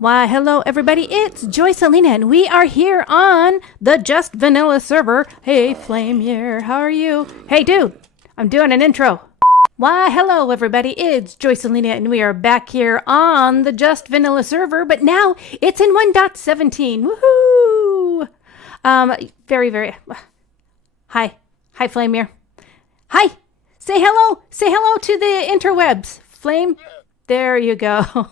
Why, hello everybody, it's Joycelina, and we are here on the Just Vanilla server. Hey, Flamier, how are you? Hey, dude, I'm doing an intro. Why, hello everybody, it's Joycelina, and we are back here on the Just Vanilla server, but now it's in 1.17. Woohoo! Very, hi, Flamier. Hi, say hello to the interwebs. Flame, there you go.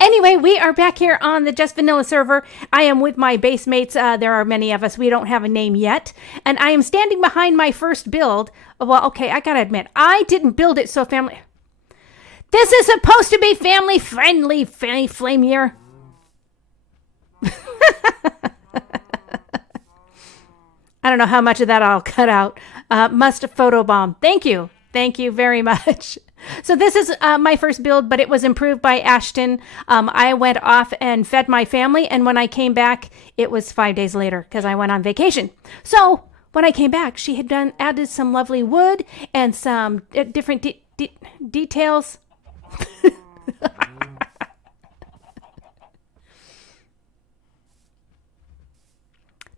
Anyway, we are back here on the Just Vanilla server. I am with my base mates. There are many of us. We don't have a name yet. And I am standing behind my first build. Well, okay, I gotta admit, I didn't build it so family... This is supposed to be family-friendly, Flamier. I don't know how much of that I'll cut out. Must photobomb. Thank you. Thank you very much. So this is my first build, but it was improved by Ashton. I went off and fed my family, and when I came back, it was 5 days later because I went on vacation. So when I came back, she had added some lovely wood and some different details.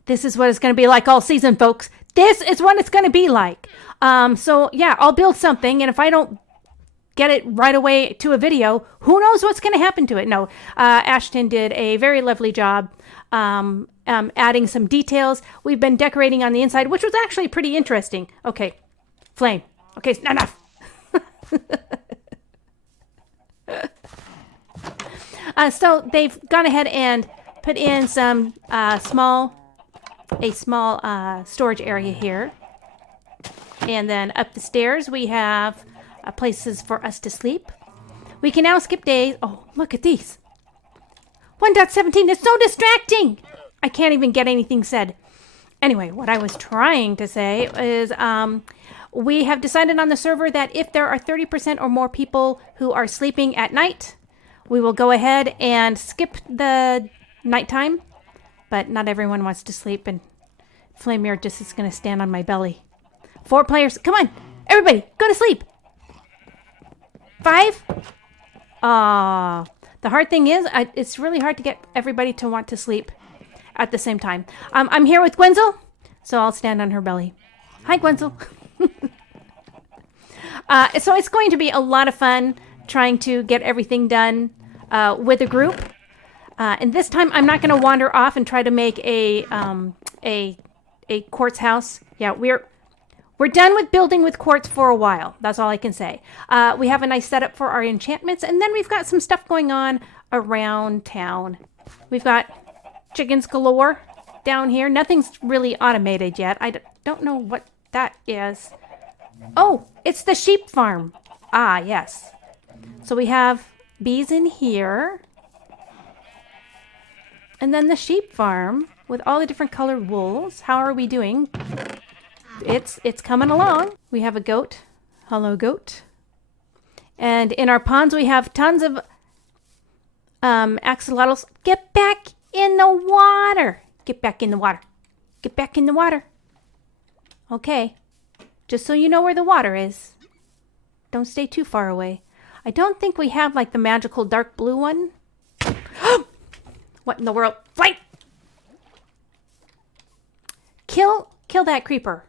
This is what it's going to be like all season, folks. This is what it's going to be like. So yeah, I'll build something, and if I don't get it right away to a video, who knows what's going to happen to it. No, Ashton did a very lovely job adding some details. We've been decorating on the inside, which was actually pretty interesting. Okay, Flame. Okay, enough. So they've gone ahead and put in some small storage area here. And then up the stairs we have places for us to sleep. We can now skip days. Oh, look at these. 1.17 is so distracting. I can't even get anything said. Anyway, what I was trying to say is we have decided on the server that if there are 30% or more people who are sleeping at night, we will go ahead and skip the nighttime. But not everyone wants to sleep, and Flamier just is going to stand on my belly. 4 players. Come on. Everybody, go to sleep. 5? The hard thing is, it's really hard to get everybody to want to sleep at the same time. I'm here with Gwenzel, so I'll stand on her belly. Hi, Gwenzel. So it's going to be a lot of fun trying to get everything done with a group. And this time, I'm not going to wander off and try to make a quartz house. Yeah, we're done with building with quartz for a while. That's all I can say. We have a nice setup for our enchantments, and then we've got some stuff going on around town. We've got chickens galore down here. Nothing's really automated yet. I don't know what that is. Oh, it's the sheep farm. Ah, yes. So we have bees in here. And then the sheep farm with all the different colored wools. How are we doing? It's coming along. We have a goat. Hello, goat. And in our ponds, we have tons of axolotls. Get back in the water. Get back in the water. Get back in the water. Okay. Just so you know where the water is. Don't stay too far away. I don't think we have like the magical dark blue one. What in the world? Fight! Kill that creeper.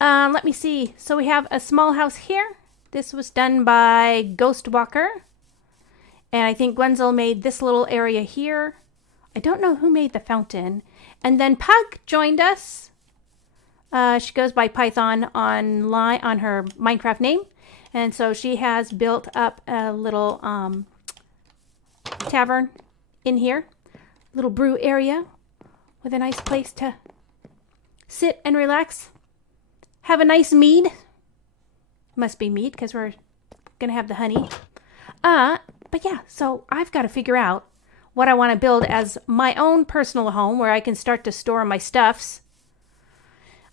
Let me see. So we have a small house here. This was done by Ghost Walker. And I think Gwenzel made this little area here. I don't know who made the fountain. And then Pug joined us. She goes by Python online on her Minecraft name. And so she has built up a little tavern in here. Little brew area with a nice place to sit and relax. Have a nice mead. Must be mead because we're going to have the honey. But yeah, so I've got to figure out what I want to build as my own personal home where I can start to store my stuffs.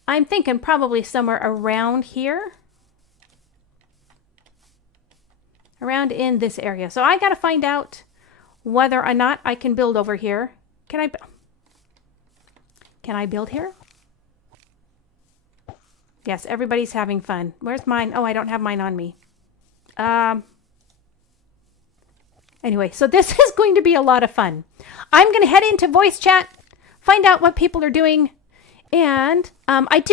I'm thinking probably somewhere around here. Around in this area. So I got to find out whether or not I can build over here. Can I build here? Yes, everybody's having fun. Where's mine? Oh, I don't have mine on me. Anyway, so this is going to be a lot of fun. I'm going to head into voice chat, find out what people are doing, and I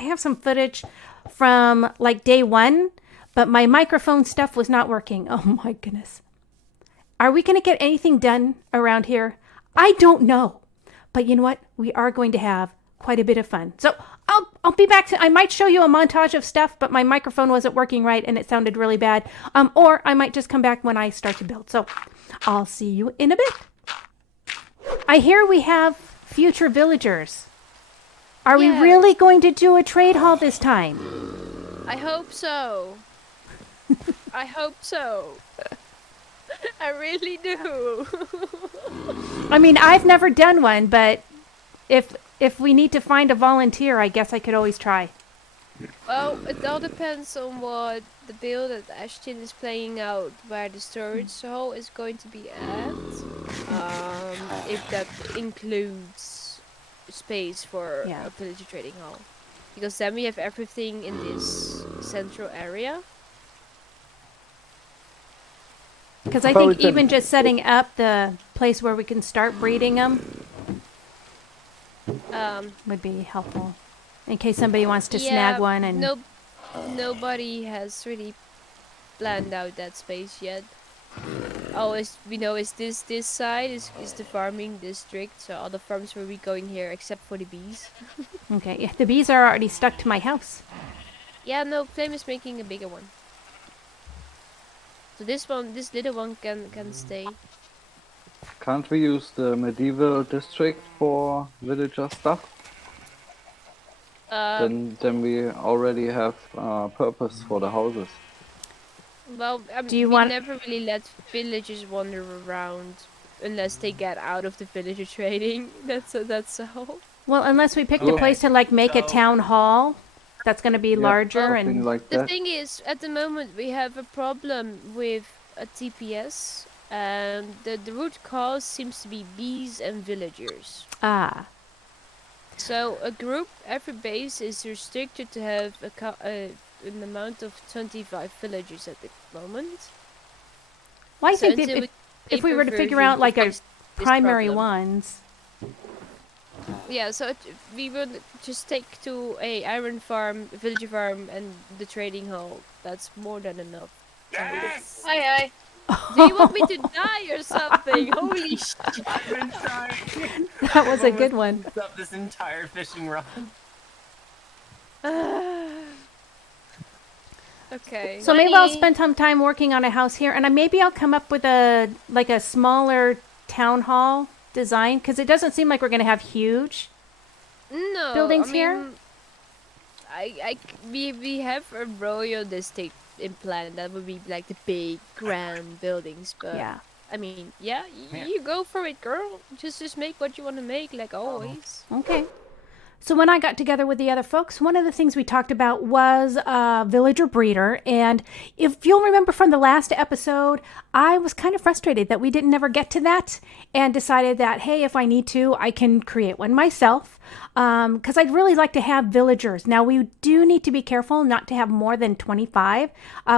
have some footage from like day one, but my microphone stuff was not working. Oh my goodness. Are we going to get anything done around here? I don't know. But you know what? We are going to have quite a bit of fun. So I'll be back. I might show you a montage of stuff, but my microphone wasn't working right and it sounded really bad. Or I might just come back when I start to build. So I'll see you in a bit. I hear we have future villagers. Are we really going to do a trade hall this time? I hope so. I hope so. I really do. I mean, I've never done one, but if we need to find a volunteer, I guess I could always try. Well, it all depends on what the build that Ashton is playing out, where the storage hall is going to be at. If that includes space for a villager trading hall. Because then we have everything in this central area. Because I think even just setting up the place where we can start breeding them would be helpful. In case somebody wants to snag one. And nobody has really planned out that space yet. All we know is this side is the farming district, so all the farms will be going here except for the bees. Okay, yeah, the bees are already stuck to my house. Yeah, no, Flame is making a bigger one. So this little one can stay. Can't we use the medieval district for villager stuff? Then we already have purpose for the houses. Well, we never really let villagers wander around unless they get out of the villager trading. That's all. Well, unless we picked a place to like make a town hall that's going to be larger and like the thing is, at the moment we have a problem with a TPS, and the root cause seems to be bees and villagers. Ah. So every base is restricted to have an amount of 25 villagers at the moment. Well, I think that if we were to figure out like a primary ones. Yeah, so we would just take to a iron farm, villager farm, and the trading hall. That's more than enough. Yes! Hi. Do you want me to die or something? Holy shit! I've been trying. That was a good one. Up this entire fishing rod. Okay. So maybe I'll spend some time working on a house here, and maybe I'll come up with a smaller town hall design, because it doesn't seem like we're going to have huge buildings here. We have a royal district in plan. That would be like the big grand buildings, but yeah. I mean, you go for it, girl. Just make what you want to make, like always. Okay. So when I got together with the other folks, one of the things we talked about was villager breeder. And if you'll remember from the last episode, I was kind of frustrated that we didn't never get to that, and decided that, hey, if I need to, I can create one myself. Because I'd really like to have villagers. Now, we do need to be careful not to have more than 25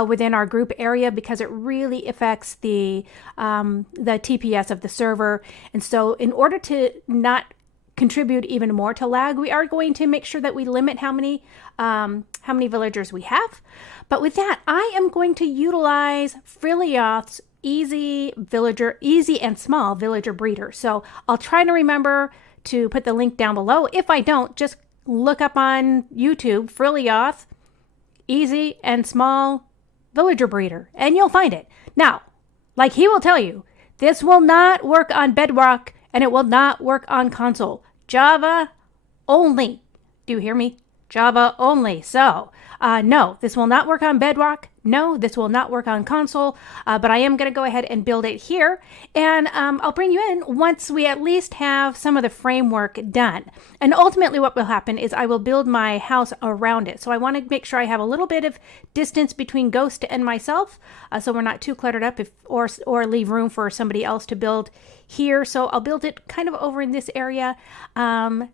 within our group area, because it really affects the TPS of the server. And so in order to not contribute even more to lag, we are going to make sure that we limit how many villagers we have. But with that, I am going to utilize Frilioth's easy and small villager breeder. So I'll try to remember to put the link down below. If I don't, just look up on YouTube Frilioth easy and small villager breeder, and you'll find it. Now, like he will tell you, this will not work on Bedrock, and it will not work on console. Java only. Do you hear me? Java only. So, no, this will not work on Bedrock. No, this will not work on console. But I am going to go ahead and build it here. And I'll bring you in once we at least have some of the framework done. And ultimately what will happen is I will build my house around it. So I want to make sure I have a little bit of distance between Ghost and myself, so we're not too cluttered up, or leave room for somebody else to build here. So I'll build it kind of over in this area. And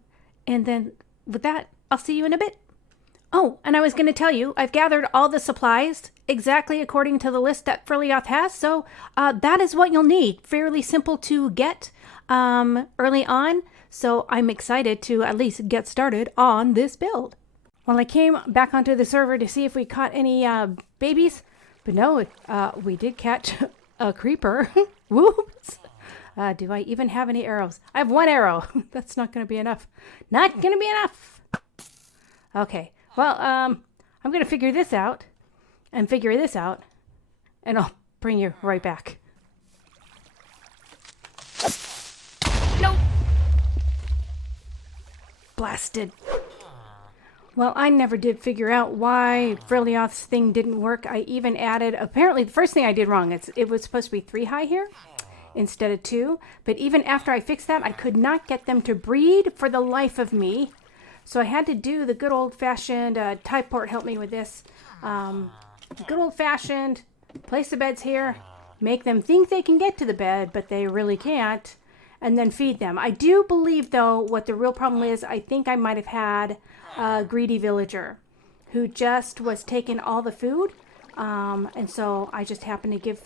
then with that, I'll see you in a bit. Oh, and I was going to tell you, I've gathered all the supplies exactly according to the list that Frilioth has, so that is what you'll need. Fairly simple to get early on, so I'm excited to at least get started on this build. Well, I came back onto the server to see if we caught any babies, but no, we did catch a creeper. Whoops. Do I even have any arrows? I have one arrow. That's not going to be enough. Not going to be enough. Okay. Well, I'm going to figure this out, and I'll bring you right back. Nope. Blasted. Well, I never did figure out why Frilioth's thing didn't work. I even added, apparently the first thing I did wrong, it was supposed to be 3 high here instead of 2. But even after I fixed that, I could not get them to breed for the life of me. So I had to do the good old-fashioned, Typeport helped me with this, good old-fashioned, place the beds here, make them think they can get to the bed, but they really can't, and then feed them. I do believe, though, what the real problem is, I think I might have had a greedy villager who just was taking all the food, and so I just happened to give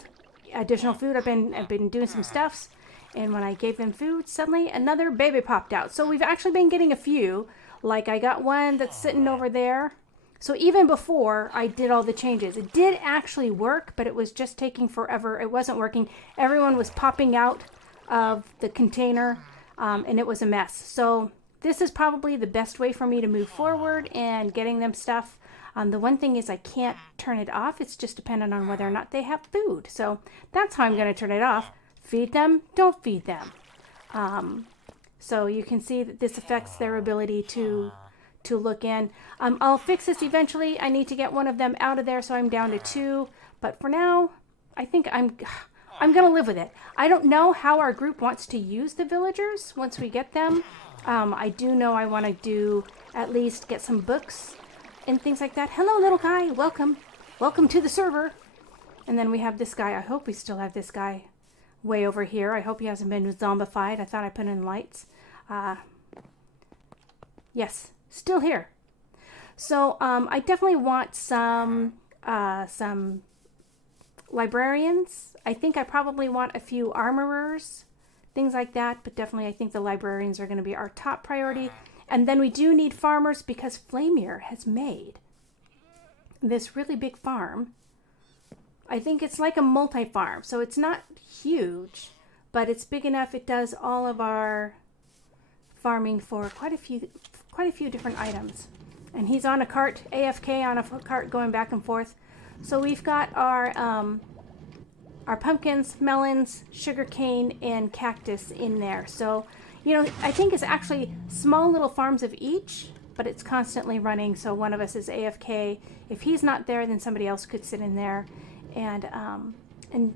additional food. I've been doing some stuffs, and when I gave them food, suddenly another baby popped out. So we've actually been getting a few. Like I got one that's sitting over there. So even before I did all the changes, it did actually work, but it was just taking forever. It wasn't working. Everyone was popping out of the container, and it was a mess. So this is probably the best way for me to move forward and getting them stuff. The one thing is I can't turn it off. It's just dependent on whether or not they have food. So that's how I'm going to turn it off. Feed them, don't feed them. So you can see that this affects their ability to look in. I'll fix this eventually. I need to get one of them out of there, so I'm down to 2. But for now, I think I'm going to live with it. I don't know how our group wants to use the villagers once we get them. I do know I want to do at least get some books and things like that. Hello, little guy. Welcome. Welcome to the server. And then we have this guy. I hope we still have this guy way over here. I hope he hasn't been zombified. I thought I put in lights. Yes, still here. So I definitely want some librarians. I think I probably want a few armorers, things like that, but definitely I think the librarians are going to be our top priority. And then we do need farmers because Flamir has made this really big farm. I think it's like a multi-farm, so it's not huge, but it's big enough. It does all of our farming for quite a few different items. And he's on a cart, AFK on a cart, going back and forth. So we've got our pumpkins, melons, sugarcane, and cactus in there. So, you know, I think it's actually small little farms of each, but it's constantly running. So one of us is AFK. If he's not there, then somebody else could sit in there and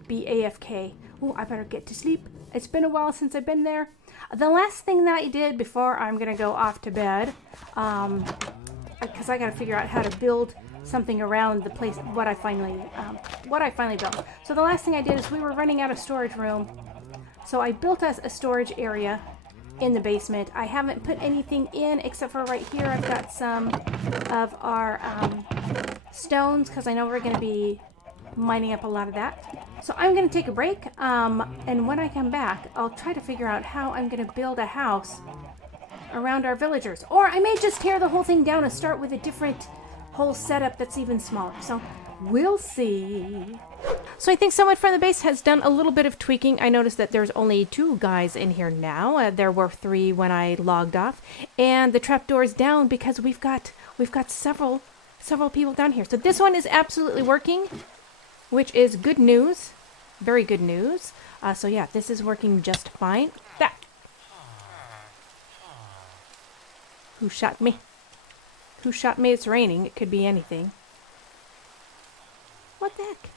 be AFK. Oh, I better get to sleep. It's been a while since I've been there. The last thing that I did before I'm gonna go off to bed, because I gotta figure out how to build something around the place, what I finally built. So the last thing I did is we were running out of storage room, so I built us a storage area in the basement. I haven't put anything in except for right here. I've got some of our stones because I know we're gonna be mining up a lot of that. So I'm going to take a break, and when I come back, I'll try to figure out how I'm going to build a house around our villagers. Or I may just tear the whole thing down and start with a different whole setup that's even smaller. So we'll see. So I think someone from the base has done a little bit of tweaking. I noticed that there's only 2 guys in here now. There were 3 when I logged off. And the trapdoor is down because we've got several people down here. So this one is absolutely working, which is good news. Very good news. So yeah, this is working just fine. That. Who shot me? Who shot me? It's raining. It could be anything. What the heck?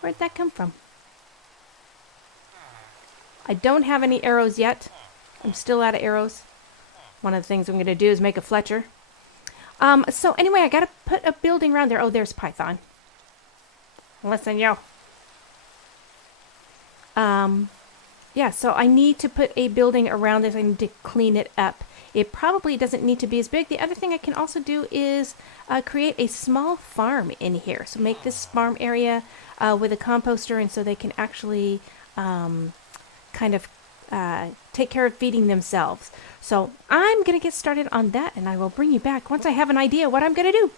Where'd that come from? I don't have any arrows yet. I'm still out of arrows. One of the things I'm going to do is make a Fletcher. So anyway, I got to put a building around there. Oh, there's Python. Listen, yo. Yeah, so I need to put a building around this. I need to clean it up. it probably doesn't need to be as big. The other thing I can also do is create a small farm in here. So make this farm area with a composter, and so they can actually kind of take care of feeding themselves. So I'm going to get started on that, and I will bring you back once I have an idea what I'm going to do.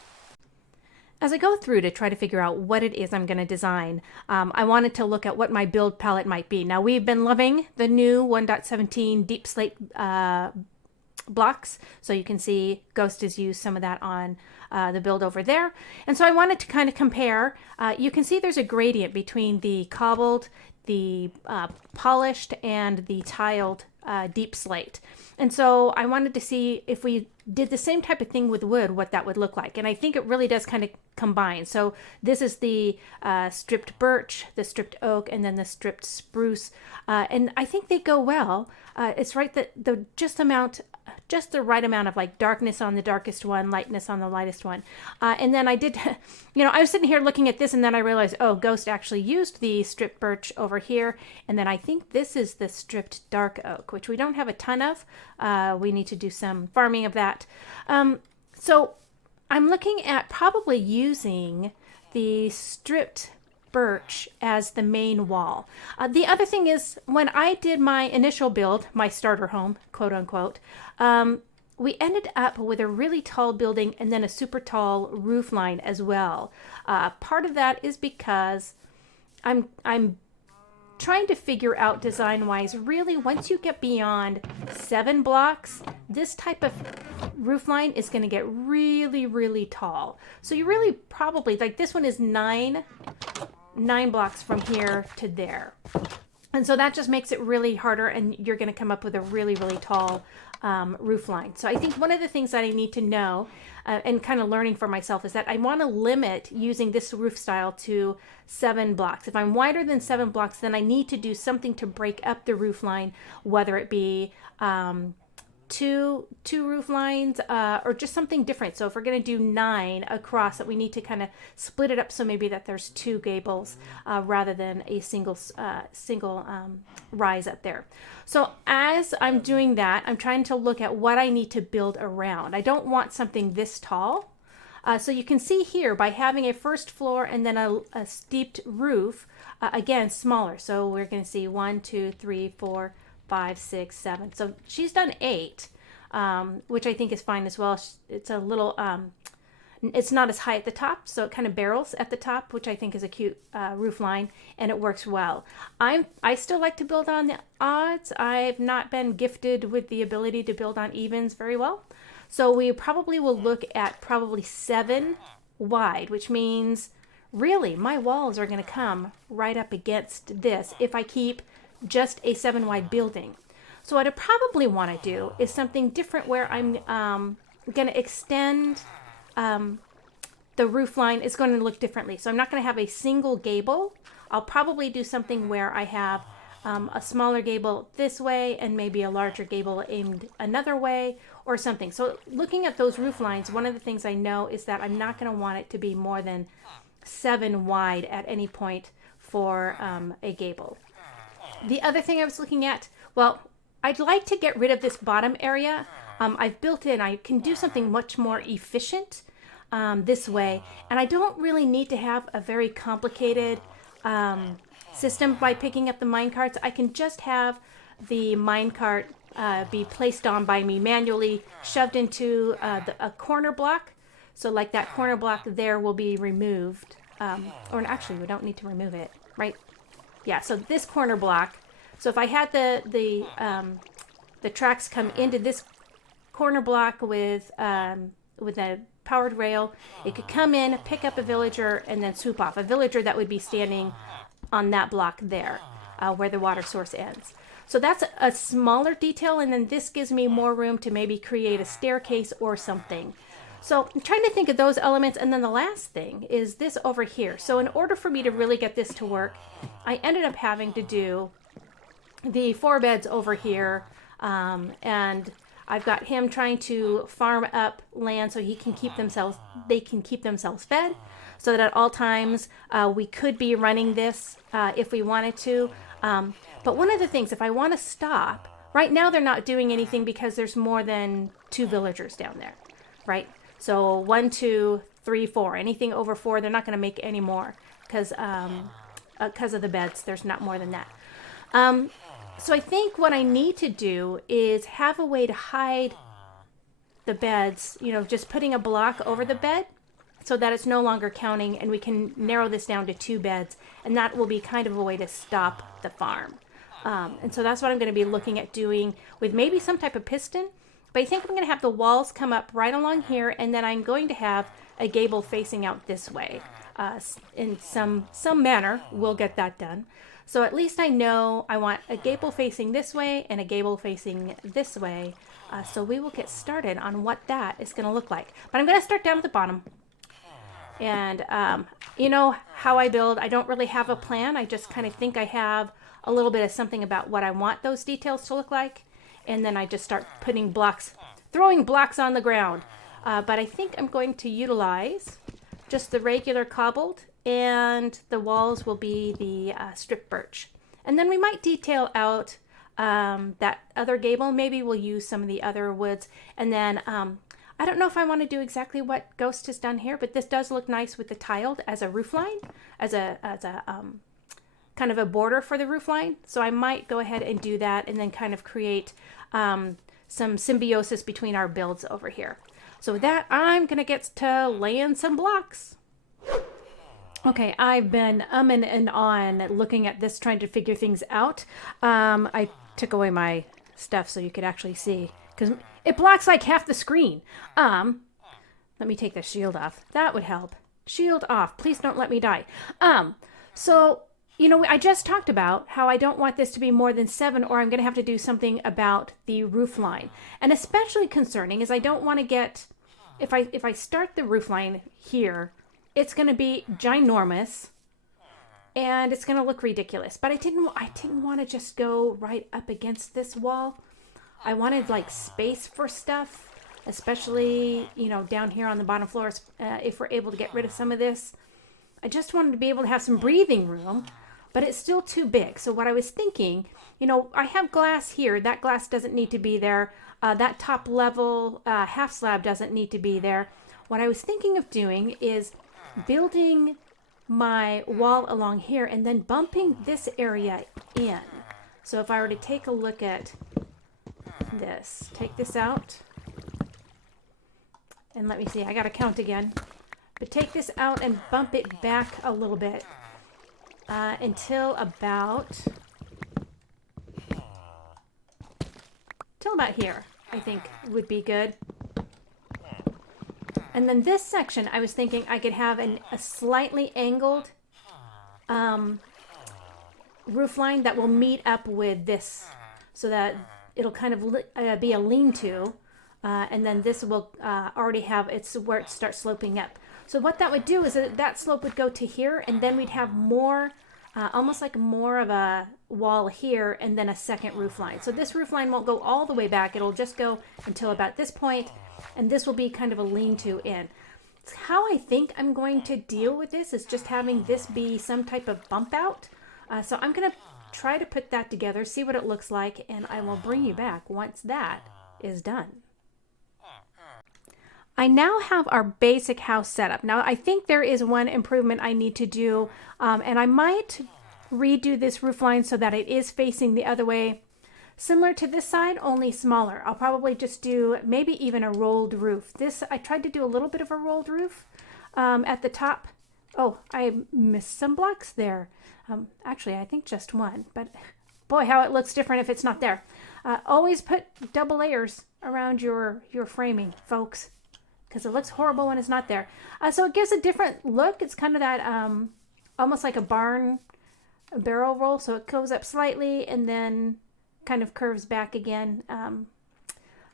As I go through to try to figure out what it is I'm going to design, I wanted to look at what my build palette might be. Now, we've been loving the new 1.17 deep slate blocks. So you can see Ghost has used some of that on the build over there. And so I wanted to kind of compare. You can see there's a gradient between the cobbled, the polished, and the tiled deep slate. And so I wanted to see if we did the same type of thing with wood, what that would look like. And I think it really does kind of combine. So this is the stripped birch, the stripped oak, and then the stripped spruce. And I think they go well. It's right that just the right amount of like darkness on the darkest one, lightness on the lightest one. And then I did, I was sitting here looking at this, and then I realized, oh, Ghost actually used the stripped birch over here. And then I think this is the stripped dark oak, which we don't have a ton of. We need to do some farming of that. So I'm looking at probably using the stripped birch as the main wall. The other thing is, when I did my initial build, my starter home, quote unquote, we ended up with a really tall building and then a super tall roof line as well. Part of that is because I'm trying to figure out design-wise, really, once you get beyond 7 blocks, this type of roof line is going to get really, really tall. So you really probably, like this one is 9 blocks from here to there. And so that just makes it really harder, and you're going to come up with a really, really tall roof line. So I think one of the things that I need to know and kind of learning for myself is that I want to limit using this roof style to 7 blocks. If I'm wider than 7 blocks, then I need to do something to break up the roof line, whether it be two roof lines or just something different. So if we're going to do 9 across, that we need to kind of split it up, so maybe that there's 2 gables rather than a single rise up there. So as I'm doing that, I'm trying to look at what I need to build around. I don't want something this tall. So you can see here, by having a first floor and then a steeped roof, again, smaller. So we're going to see 1, 2, 3, 4, 5, 6, 7. So she's done 8, which I think is fine as well. It's a little, it's not as high at the top, so it kind of barrels at the top, which I think is a cute roof line, and it works well. I still like to build on the odds. I've not been gifted with the ability to build on evens very well. So we probably will look at probably 7 wide, which means really my walls are going to come right up against this if I keep just a 7 wide building. So what I probably want to do is something different, where I'm going to extend the roof line. Is going to look differently. So I'm not going to have a single gable. I'll probably do something where I have a smaller gable this way and maybe a larger gable aimed another way or something. So looking at those roof lines, one of the things I know is that I'm not going to want it to be more than 7 wide at any point for a gable. The other thing I was looking at, well, I'd like to get rid of this bottom area. I've built in, I can do something much more efficient this way. And I don't really need to have a very complicated system by picking up the minecarts. I can just have the minecart be placed on by me manually, shoved into a corner block. So like that corner block there will be removed. Or actually, we don't need to remove it, right? Yeah, so this corner block. So if I had the tracks come into this corner block with a powered rail, it could come in, pick up a villager, and then swoop off. A villager that would be standing on that block there, where the water source ends. So that's a smaller detail, and then this gives me more room to maybe create a staircase or something. So I'm trying to think of those elements. And then the last thing is this over here. So in order for me to really get this to work, I ended up having to do the 4 beds over here. And I've got him trying to farm up land so they can keep themselves fed. So that at all times we could be running this if we wanted to. But one of the things, if I want to stop Right now they're not doing anything because there's more than 2 villagers down there, right? So 1, 2, 3, 4. Anything over 4, they're not going to make any more because of the beds. There's not more than that. So I think what I need to do is have a way to hide the beds, just putting a block over the bed so that it's no longer counting, and we can narrow this down to 2 beds, and that will be kind of a way to stop the farm. And so that's what I'm going to be looking at doing with maybe some type of piston. But I think I'm going to have the walls come up right along here, and then I'm going to have a gable facing out this way. In some manner, we'll get that done. So at least I know I want a gable facing this way and a gable facing this way. So we will get started on what that is going to look like. But I'm going to start down at the bottom. And you know how I build. I don't really have a plan. I just kind of think I have a little bit of something about what I want those details to look like. And then I just start putting blocks, throwing blocks on the ground. But I think I'm going to utilize just the regular cobbled, and the walls will be the strip birch. And then we might detail out that other gable. Maybe we'll use some of the other woods. And then I don't know if I want to do exactly what Ghost has done here, but this does look nice with the tiled as a roof line, as a kind of a border for the roof line. So I might go ahead and do that and then kind of create some symbiosis between our builds over here. So with that, I'm going to get to laying some blocks. Okay, I've been umming and on looking at this, trying to figure things out. I took away my stuff so you could actually see, because it blocks like half the screen. Let me take the shield off. That would help. Shield off. Please don't let me die. So, I just talked about how I don't want this to be more than 7, or I'm going to have to do something about the roof line. And especially concerning is I don't want to get, if I start the roof line here, it's going to be ginormous and it's going to look ridiculous. But I didn't want to just go right up against this wall. I wanted like space for stuff, especially, down here on the bottom floors, if we're able to get rid of some of this. I just wanted to be able to have some breathing room, but it's still too big. So what I was thinking, I have glass here. That glass doesn't need to be there. That top level half slab doesn't need to be there. What I was thinking of doing is building my wall along here and then bumping this area in. So if I were to take a look at this, take this out, and let me see, I gotta count again, but take this out and bump it back a little bit until about here, I think would be good. And then this section, I was thinking I could have a slightly angled roof line that will meet up with this, so that it'll kind of be a lean-to, and then this will already have, it's where it starts sloping up. So what that would do is that slope would go to here, and then we'd have more, almost like more of a wall here, and then a second roof line. So this roof line won't go all the way back. It'll just go until about this point, and this will be kind of a lean-to in. How I think I'm going to deal with this is just having this be some type of bump out. So I'm going to try to put that together, see what it looks like, and I will bring you back once that is done. I now have our basic house set up. Now I think there is one improvement I need to do, and I might redo this roof line so that it is facing the other way. Similar to this side, only smaller. I'll probably just do maybe even a rolled roof. This, I tried to do a little bit of a rolled roof at the top. Oh, I missed some blocks there. Actually, I think just one, but boy, how it looks different if it's not there. Always put double layers around your framing, folks, because it looks horrible when it's not there. So it gives a different look. It's kind of that almost like a barrel roll. So it goes up slightly and then kind of curves back again. I'm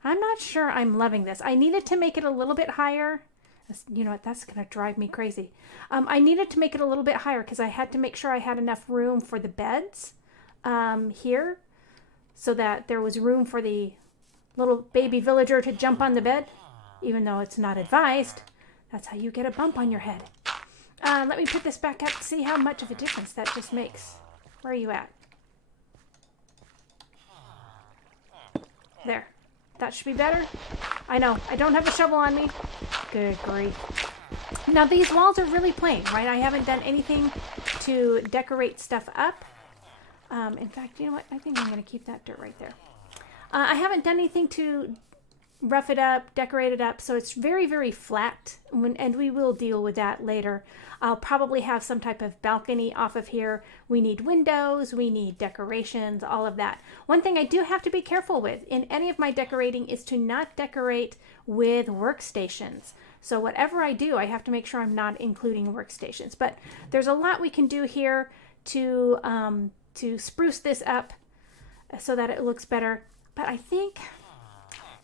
not sure I'm loving this. I needed to make it a little bit higher. You know what, that's gonna drive me crazy. I needed to make it a little bit higher because I had to make sure I had enough room for the beds here, so that there was room for the little baby villager to jump on the bed, even though it's not advised. That's how you get a bump on your head. Let me put this back up to see how much of a difference that just makes. Where are you at? There. That should be better. I know. I don't have a shovel on me. Good grief. Now, these walls are really plain, right? I haven't done anything to decorate stuff up. In fact, you know what? I think I'm going to keep that dirt right there. I haven't done anything to rough it up, decorate it up, so it's very, very flat, and we will deal with that later. I'll probably have some type of balcony off of here. We need windows, we need decorations, all of that. One thing I do have to be careful with in any of my decorating is to not decorate with workstations. So whatever I do, I have to make sure I'm not including workstations. But there's a lot we can do here to spruce this up so that it looks better. But I think,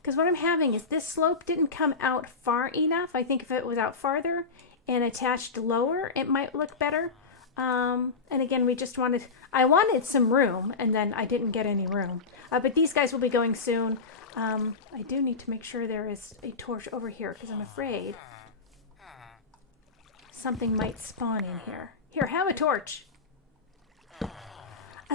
because what I'm having is this slope didn't come out far enough. I think if it was out farther and attached lower, it might look better. And again, I wanted some room, and then I didn't get any room. But these guys will be going soon. I do need to make sure there is a torch over here, because I'm afraid something might spawn in here. Here, have a torch.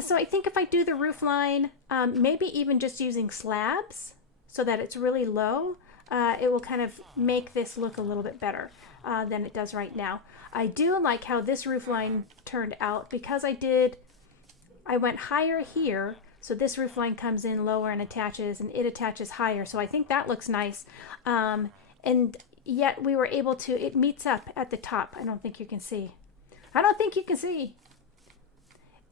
So I think if I do the roof line, maybe even just using slabs so that it's really low, it will kind of make this look a little bit better than it does right now. I do like how this roof line turned out because I went higher here, so this roof line comes in lower and it attaches higher. So I think that looks nice. And yet we were able to, it meets up at the top. I don't think you can see.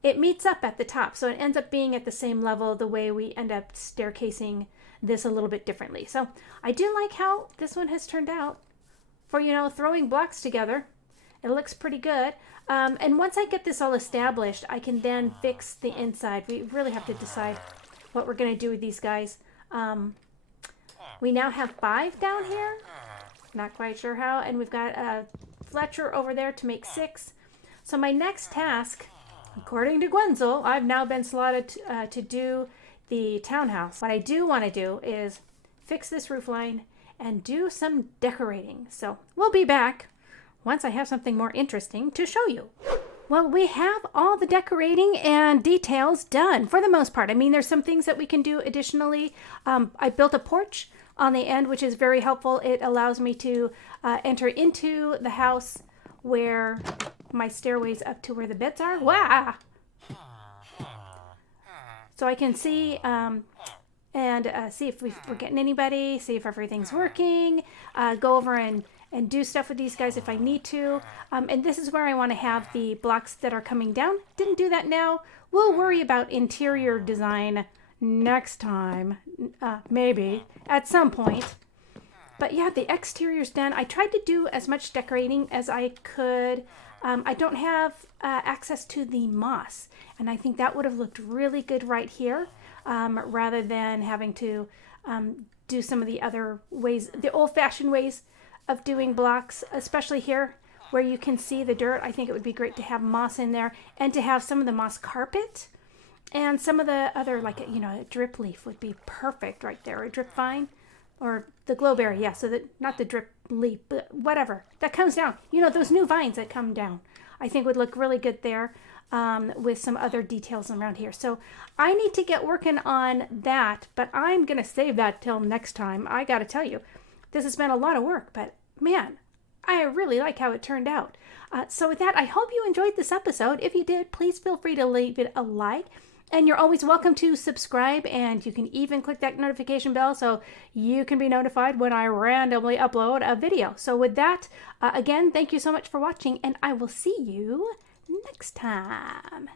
It meets up at the top, so it ends up being at the same level the way we end up staircasing this a little bit differently. So I do like how this one has turned out for, throwing blocks together. It looks pretty good. And once I get this all established, I can then fix the inside. We really have to decide what we're going to do with these guys. We now have 5 down here. Not quite sure how. And we've got Fletcher over there to make 6. So my next task, according to Gwenzel, I've now been slotted to do the townhouse. What I do want to do is fix this roof line and do some decorating. So we'll be back once I have something more interesting to show you. Well, we have all the decorating and details done for the most part. I mean, there's some things that we can do additionally. I built a porch on the end, which is very helpful. It allows me to enter into the house where my stairways up to where the beds are. Wow! So I can see and see if we're getting anybody, see if everything's working, go over and do stuff with these guys if I need to. And this is where I want to have the blocks that are coming down. Didn't do that now. We'll worry about interior design next time, maybe, at some point. But yeah, the exterior's done. I tried to do as much decorating as I could. I don't have access to the moss, and I think that would have looked really good right here, rather than having to do some of the other ways, the old-fashioned ways of doing blocks, especially here where you can see the dirt. I think it would be great to have moss in there and to have some of the moss carpet and some of the other, like, a drip leaf would be perfect right there, a drip vine. Or the glowberry, yeah, so that, not the drip leaf, but whatever. That comes down. Those new vines that come down. I think would look really good there with some other details around here. So I need to get working on that, but I'm going to save that till next time. I got to tell you, this has been a lot of work, but man, I really like how it turned out. So with that, I hope you enjoyed this episode. If you did, please feel free to leave it a like. And you're always welcome to subscribe, and you can even click that notification bell so you can be notified when I randomly upload a video. So with that, again, thank you so much for watching, and I will see you next time.